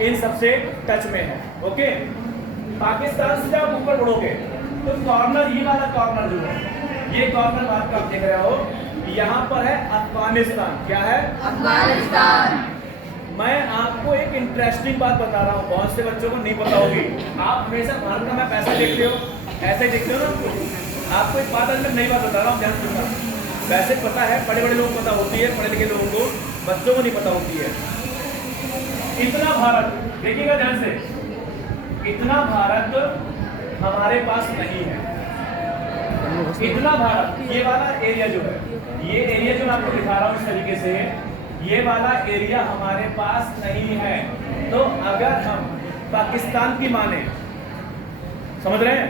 इन सबसे टच में है। ओके, पाकिस्तान से आप ऊपर बढ़ोगे तो कॉर्नर, ये वाला कॉर्नर जो है, ये कॉर्नर आपका आप देख रहे हो, यहाँ पर है अफगानिस्तान। क्या है? अफगानिस्तान। मैं आपको एक इंटरेस्टिंग बात बता रहा हूँ, बहुत से बच्चों को नहीं पता होगी। आप हमेशा भारत का मैप ऐसा देखते हो, ऐसे ही देखते हो ना। आपको एक बात अंदर नई बात बता रहा हूँ, ध्यान सुनना। वैसे पता है, बड़े बड़े लोगों को पता होती है, पढ़े लिखे लोगों को, बच्चों को नहीं पता होती है। इतना भारत, देखिएगा ध्यान से, इतना भारत हमारे पास नहीं है। इतना भारत, ये वाला एरिया जो है, ये एरिया जो मैं आपको दिखा रहा हूँ इस तरीके से, ये वाला एरिया हमारे पास नहीं है। तो अगर हम पाकिस्तान की माने, समझ रहे हैं,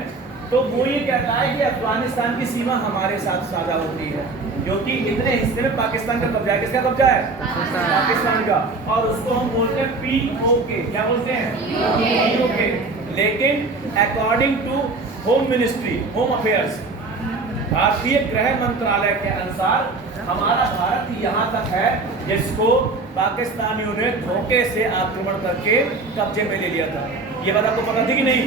तो वो ये कहता है कि अफगानिस्तान की सीमा हमारे साथ साझा होती है, क्योंकि इतने हिस्से में पाकिस्तान का कब्जा है। किसका कब्जा है? पाकिस्तान का। और उसको हम बोलते हैं POK। क्या बोलते हैं? POK। लेकिन according to home ministry, home affairs, भारतीय गृह मंत्रालय के अनुसार हमारा भारत यहाँ तक है जिसको पाकिस्तानियों ने धोखे से आक्रमण करके कब्जे में ले लिया था। ये बात आपको पता थी कि नहीं?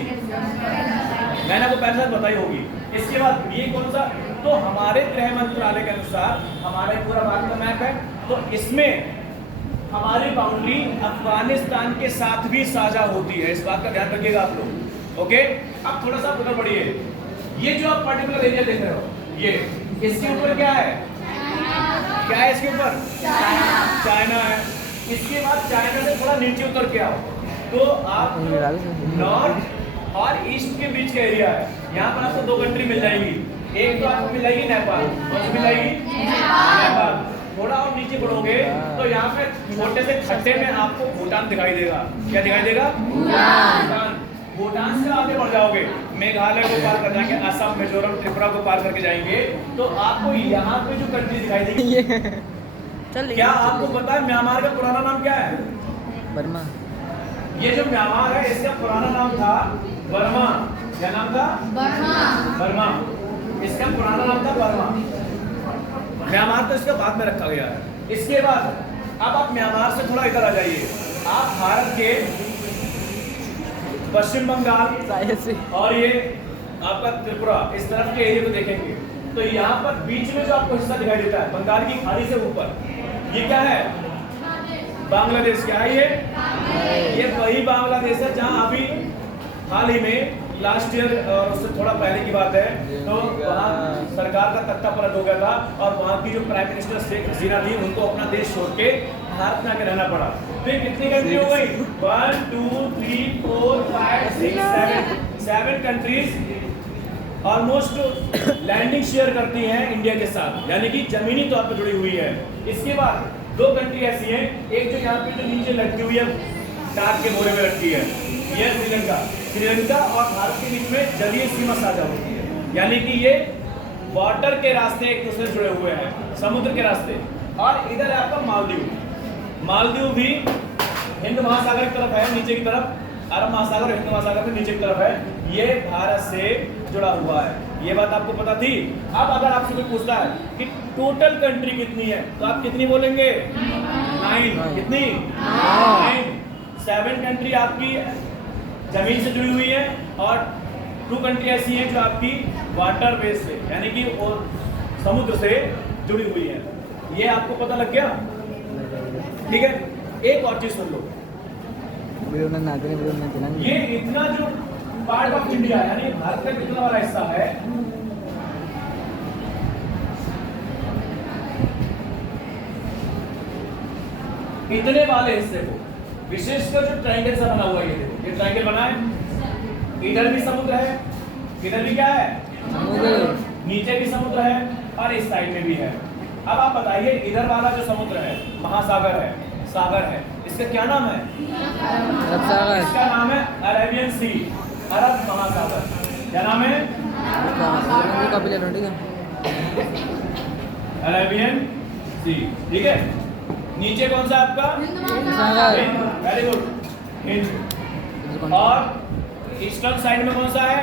मैंने आपको पहले बताई होगी। इसके बाद ये कौन सा? तो हमारे गृह मंत्रालय के अनुसार हमारे पूरा भारत का मैप है, तो इसमें हमारी बाउंड्री अफगानिस्तान के साथ भी साझा होती है। इस बात का ध्यान रखिएगा आप लोग। ओके, अब थोड़ा सा उधर बढ़िए। ये जो आप पर्टिकुलर एरिया देख रहे हो, ये इसके ऊपर क्या है? क्या है इसके ऊपर? चाइना है। इसके बाद चाइना से थोड़ा नीचे उतर के आओ तो आप नॉर्थ और ईस्ट के बीच का एरिया है। यहाँ पर आपको दो कंट्री मिल जाएंगी। एक तो आपको मिल जाएगी नेपाल, कौन सी मिल जाएगी? नेपाल। थोड़ा और नीचे बढ़ोगे तो यहाँ पे छोटे से खड्डे में आपको भूटान दिखाई देगा। क्या दिखाई देगा? भूटान। भूटान से आगे बढ़ जाओगे, मेघालय को पार कर जाएंगे, असम, मिजोरम, त्रिपुरा को पार करके जाएंगे, तो आपको यहाँ पे जो कंट्री दिखाई देगी। क्या आपको पता है म्यांमार का पुराना नाम क्या है? बर्मा। ये जो म्यांमार है, इसका पुराना नाम था बर्मा। क्या नाम था? बर्मा। इसका पुराना नाम था बर्मा। म्यांमार तो इसका बाद में रखा गया है। इसके बाद अब आप म्यांमार से थोड़ा इधर आ जाइए। आप भारत के पश्चिम बंगाल और ये आपका त्रिपुरा, इस तरफ के एरिया को देखेंगे तो यहाँ पर बीच में जो आपको हिस्सा दिखाई देता है बंगाल की खाड़ी से ऊपर, ये क्या है? बांग्लादेश। क्या है ये वही बांग्लादेश है जहाँ अभी हाल ही में लास्ट ईयर और उससे थोड़ा पहले की बात है, तो वहाँ सरकार का तख्ता पलट हो गया था और वहाँ की जो प्राइम मिनिस्टर शेख हसीना थी, उनको अपना देश छोड़ के भारत में आके रहना पड़ा। तो कितनी कंट्री हो गई? 1 2 3 4 5 6 7 कंट्रीज ऑलमोस्ट लैंडिंग शेयर करती हैं इंडिया के साथ, यानी कि जमीनी तौर पर जुड़ी हुई है। इसके बाद दो कंट्री ऐसी हैं, एक जो यहाँ पे जो नीचे लटकी हुई है डाक के मोरे में रखी है, यह श्रीलंका। श्रीलंका और भारत के बीच में जलीय सीमा साझा होती है, यानी कि ये वाटर के रास्ते एक दूसरे से जुड़े हुए हैं, समुद्र के रास्ते। और इधर है आपका मालदीव। मालदीव भी हिंद महासागर की तरफ है, नीचे की तरफ अरब महासागर और हिंद महासागर में नीचे की तरफ है। ये भारत से जुड़ा हुआ है। ये बात आपको पता थी? अब अगर आपसे कोई पूछता है कि टोटल कंट्री कितनी है, तो आप कितनी बोलेंगे? 9। कितनी? 9। 7 कंट्री आपकी जमीन से जुड़ी हुई है और 2 कंट्री ऐसी हैं जो आपकी वाटर बेस से, यानी कि समुद्र से जुड़ी हुई है। ये आपको पता लग गया? ठीक है, एक और चीज सुन लो। ये इतना जो पार्ट ऑफ इंडिया, यानी भारत का कितना वाला हिस्सा है, इतने वाले हिस्से को विशेषकर जो ट्रायंगल सा बना हुआ है, ये देखो, ये ट्रायंगल बना है, इधर भी समुद्र है, इधर भी क्या है? समुद्र। नीचे भी समुद्र है और इस साइड में भी है। अब आप बताइए, इधर वाला जो समुद्र है, महासागर है, सागर है, इसका क्या नाम है? इसका नाम है अरेबियन सी, अरब महासागर। क्या नाम है? अरेबियन सी। ठीक है, नीचे कौन सा आपका? Very good, Hind. और ईस्टर्न साइड में कौन सा है?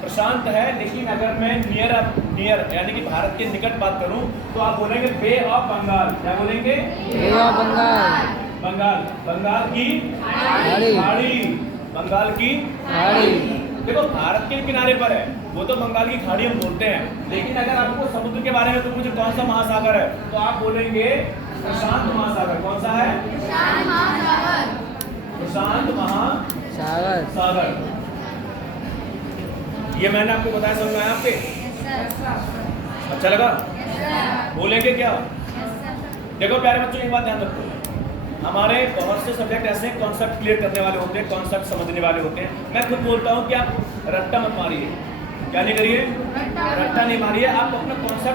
प्रशांत है। लेकिन अगर मैं नियर यानी कि भारत के निकट बात करूं तो आप बोलेंगे बे ऑफ बंगाल। क्या बोलेंगे? बे ऑफ बंगाल। बंगाल, बंगाल की खाड़ी। खाड़ी, बंगाल की खाड़ी। देखो भारत के किनारे पर है, वो तो बंगाल की खाड़ी हम बोलते हैं, लेकिन अगर आपको समुद्र के बारे में तो मुझे कौन सा महासागर है, तो आप बोलेंगे प्रशांत महासागर। कौन सा है? प्रशांत महासागर। सागर। ये मैंने आपको बताया, समझ में आया आपके? अच्छा लगा? बोलेंगे क्या? देखो प्यारे बच्चों, एक बात ध्यान रखो, हमारे बहुत से सब्जेक्ट ऐसे कॉन्सेप्ट क्लियर करने वाले होते हैं, कॉन्सेप्ट समझने वाले होते हैं। मैं खुद बोलता हूँ कि आप रट्टा मत मारिए। क्या नहीं करिए? रट्टा नहीं मारिए। आप अपना कॉन्सेप्ट